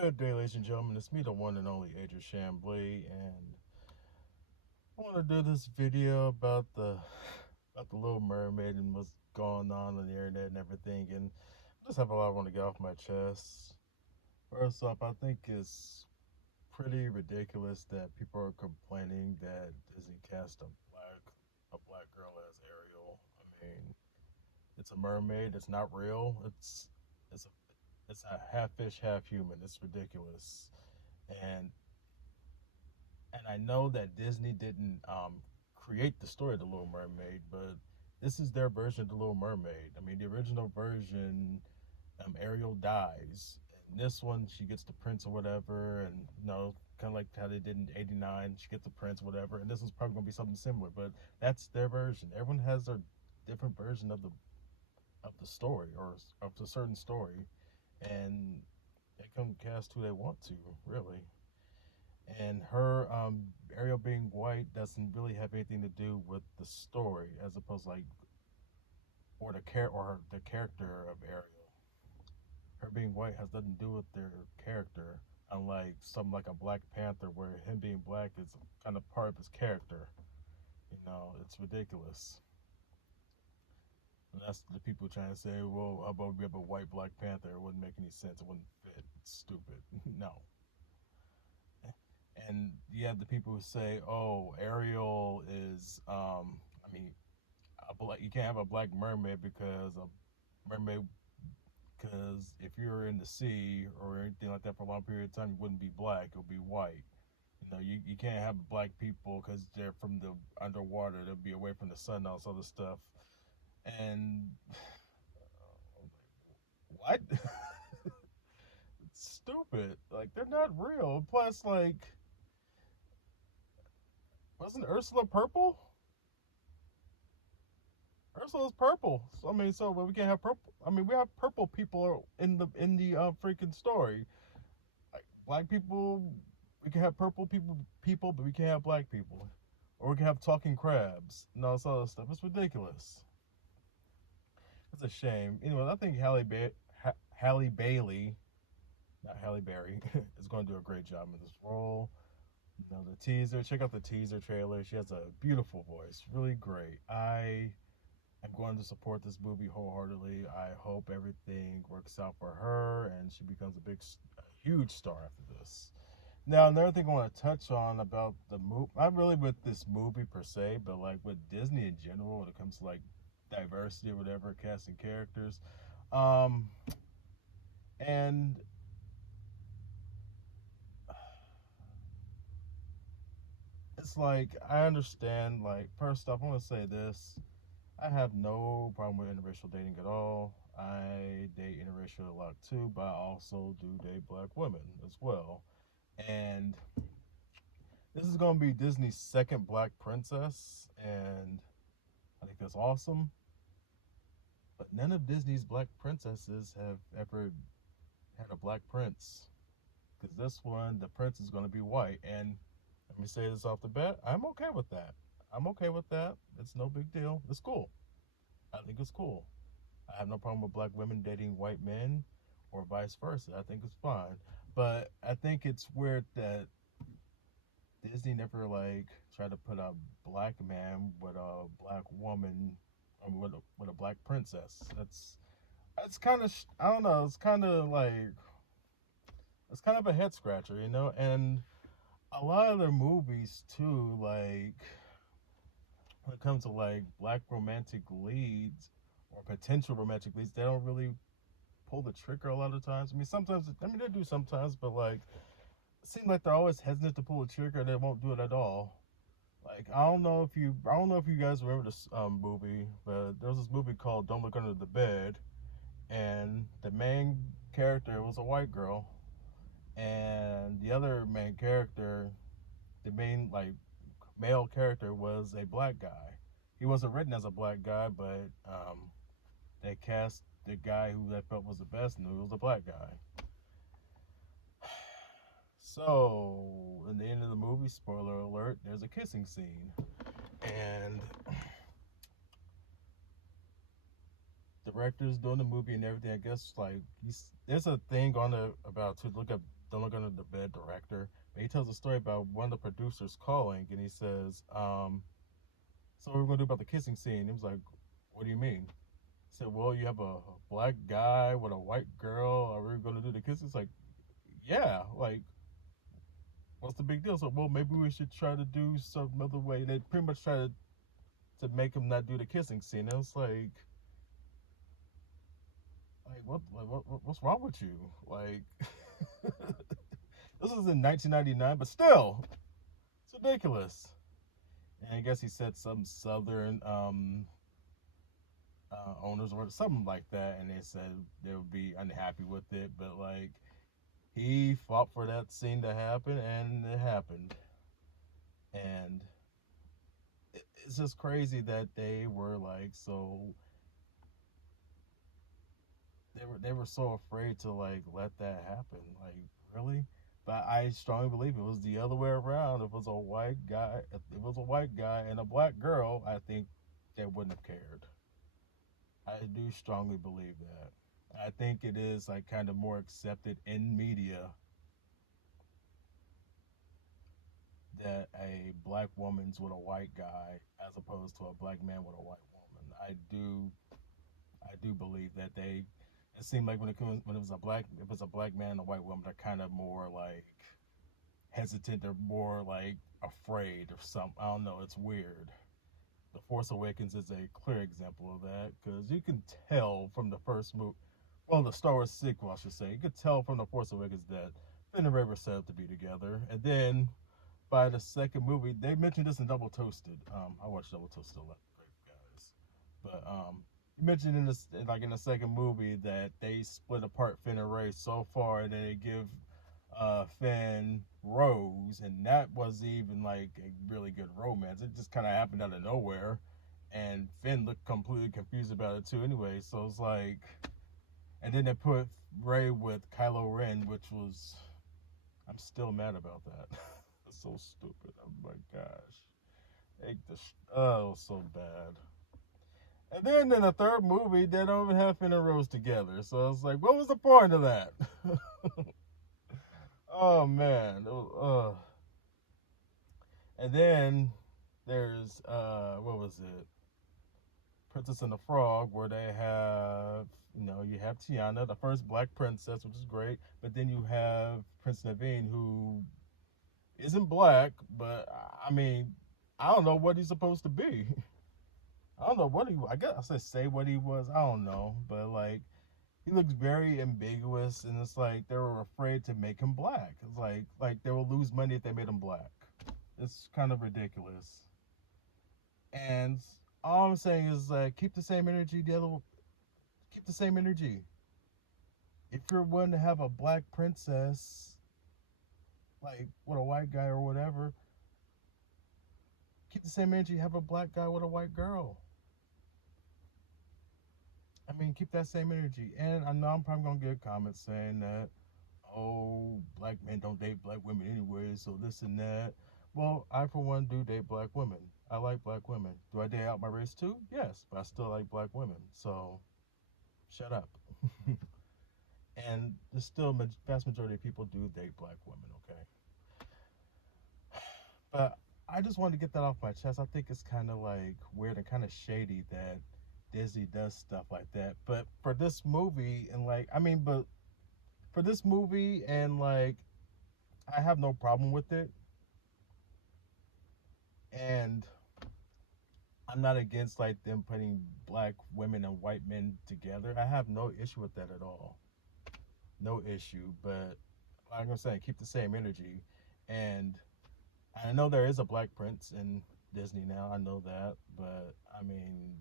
Good day, ladies and gentlemen. It's me, the one and only Adrian Chambly, and I want to do this video about the Little Mermaid and what's going on the internet and everything. And I just have a lot I want to get off my chest. First off, I think it's pretty ridiculous that people are complaining that Disney cast a black girl as Ariel. I mean, it's a mermaid. It's not real. It's a it's a half fish, half human. It's ridiculous. And and I know that Disney didn't create the story of the Little Mermaid, but this is their version of the Little Mermaid. I mean, the original version, Ariel dies. In this one, she gets the prince or whatever, and kind of like how they did in '89, she gets the prince or whatever. And this is probably gonna be something similar, but that's their version. Everyone has their different version of the story or of the certain story, and they can cast who they want to, really. And her Ariel being white doesn't really have anything to do with the story, as opposed to like or the character of Ariel. Her being white has nothing to do with their character, unlike something like a Black Panther, where him being black is kind of part of his character. It's ridiculous. And that's the people trying to say, well, how about we have a white Black Panther? It wouldn't make any sense. It wouldn't fit. It's stupid. No. And you have the people who say, "Oh, Ariel is, I mean, you can't have a black mermaid because a mermaid, because if you're in the sea or anything like that for a long period of time, you wouldn't be black; it would be white. You can't have black people because they're from the underwater; they'll be away from the sun, and all this other stuff." And what? It's stupid. Like they're not real. Plus, like, wasn't Ursula purple? Ursula's purple. So, I mean, so we can't have purple. I mean, we have purple people in the freaking story. Like black people, we can have purple people, but we can't have black people, or we can have talking crabs and all this other stuff. It's ridiculous. It's a shame. Anyway, I think Halle Bailey, not Halle Berry, is going to do a great job in this role. The teaser. Check out the teaser trailer. She has a beautiful voice, really great. I'm going to support this movie wholeheartedly. I hope everything works out for her and she becomes a huge star after this. Now, another thing I want to touch on about the movie, not really with this movie per se, but like with Disney in general, when it comes to like diversity or whatever, casting characters. Um, and it's like, I understand, like, first off, I want to say this. I have no problem with interracial dating at all. I date interracial a lot too, but I also do date black women as well. And this is going to be Disney's second black princess, and I think that's awesome. But none of Disney's black princesses have ever had a black prince. Because this one, the prince is going to be white. And let me say this off the bat, I'm okay with that. I'm okay with that. It's no big deal. It's cool. I think it's cool. I have no problem with black women dating white men or vice versa. I think it's fine. But I think it's weird that Disney never like tried to put a black man with a black woman or with a black princess. That's kind of I don't know. It's kind of a head scratcher. And a lot of their movies too, like when it comes to like black romantic leads or potential romantic leads, they don't really pull the trigger a lot of times. I mean, sometimes, I mean, they do sometimes, but like, it seems like they're always hesitant to pull the trigger. They won't do it at all. Like, I don't know if you guys remember this movie, but there was this movie called Don't Look Under the Bed, and the main character was a white girl, and the other main character, the main like male character, was a black guy. He wasn't written as a black guy, but they cast the guy who they felt was the best, and it was a black guy. So, in the end of the movie, spoiler alert, there's a kissing scene. And directors doing the movie and everything, I guess, like, there's a thing on the, about to look up Don't Look Under the Bed director. But he tells a story about one of the producers calling, and he says, "So what are we gonna do about the kissing scene?" He was like, "What do you mean?" He said, "Well, you have a black guy with a white girl. Are we gonna do the kissing?" It's like, "Yeah, like." What's the big deal? So, well, maybe we should try to do some other way. They pretty much try to make him not do the kissing scene. And it's what's wrong with you? Like, this was in 1999, but still, it's ridiculous. And I guess he said some southern owners or something like that, and they said they would be unhappy with it. But like, he fought for that scene to happen, and it happened. And it's just crazy that they were like so they were so afraid to like let that happen. Like, really? But I strongly believe it was the other way around. If it was a white guy, if it was a white guy and a black girl, I think they wouldn't have cared. I do strongly believe that. I think it is like kind of more accepted in media that a black woman's with a white guy as opposed to a black man with a white woman. I do believe that they. It seemed like when it was a black if it's a black man and a white woman, they're kind of more like hesitant. They're more like afraid or something. I don't know. It's weird. The Force Awakens is a clear example of that because you can tell from the first movie, well, the Star Wars sequel, I should say, you could tell from the Force Awakens that Finn and Rey were set up to be together, and then by the second movie, they mentioned this in Double Toasted. I watched Double Toasted a lot, great guys, but you mentioned in this like in the second movie that they split apart Finn and Rey so far, and then they give Finn Rose, and that wasn't even like a really good romance. It just kind of happened out of nowhere, and Finn looked completely confused about it too. Anyway, so it's like, and then they put Rey with Kylo Ren, which was, I'm still mad about that. It's so stupid. Oh my gosh, oh, so bad. And then in the third movie, they don't even have Finn and Rose together. So it's like, what was the point of that? Oh man. And then there's what was it? Princess and the Frog, where they have, you have Tiana, the first black princess, which is great, but then you have Prince Naveen, who isn't black, but I mean, I don't know what he's supposed to be. I don't know what he. I guess I said say what he was. I don't know, but like he looks very ambiguous, and it's like they were afraid to make him black. It's like they will lose money if they made him black. It's kind of ridiculous. And all I'm saying is keep the same energy. Keep the same energy. If you're willing to have a black princess, like with a white guy or whatever, keep the same energy. Have a black guy with a white girl. I mean, keep that same energy. And I know I'm probably gonna get comments saying that, oh, black men don't date black women anyway, so this and that. Well, I for one do date black women. I like black women. Do I date out my race too? Yes, but I still like black women. So shut up. And there's still vast majority of people do date black women. Okay, but I just wanted to get that off my chest. I think it's kind of like weird and kind of shady that Disney does stuff like that. But for this movie and like, I mean, but for this movie and like, I have no problem with it. And I'm not against like them putting black women and white men together. I have no issue with that at all. No issue. But like I'm saying, keep the same energy. And I know there is a black prince in Disney now. I know that. But I mean,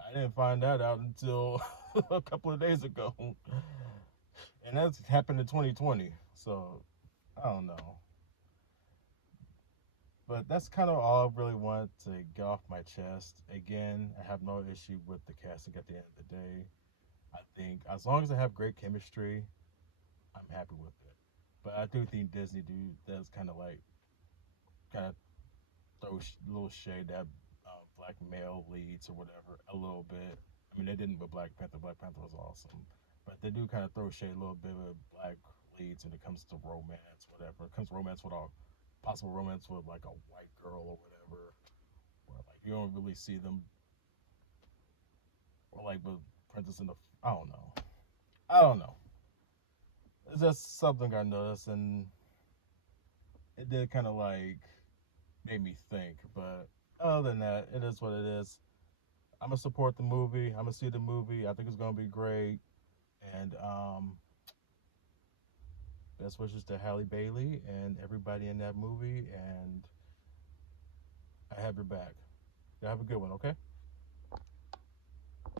I didn't find that out until a couple of days ago. And that's happened in 2020. So I don't know. But that's kind of all I really wanted to get off my chest. Again, I have no issue with the casting at the end of the day. I think as long as they have great chemistry, I'm happy with it. But I do think Disney does kind of throw a little shade at black male leads or whatever a little bit. I mean, they didn't with Black Panther. Black Panther was awesome, but they do kind of throw shade a little bit with black leads when it comes to romance, whatever. It comes to romance with a possible romance with like a white girl or whatever, where like you don't really see them, or like with Princess in the I don't know. I don't know. It's just something I noticed, and it did kind of like made me think. But other than that, it is what it is. I'm gonna support the movie. I'm gonna see the movie. I think it's gonna be great. And best wishes to Halle Bailey and everybody in that movie. And I have your back. Y'all have a good one, okay?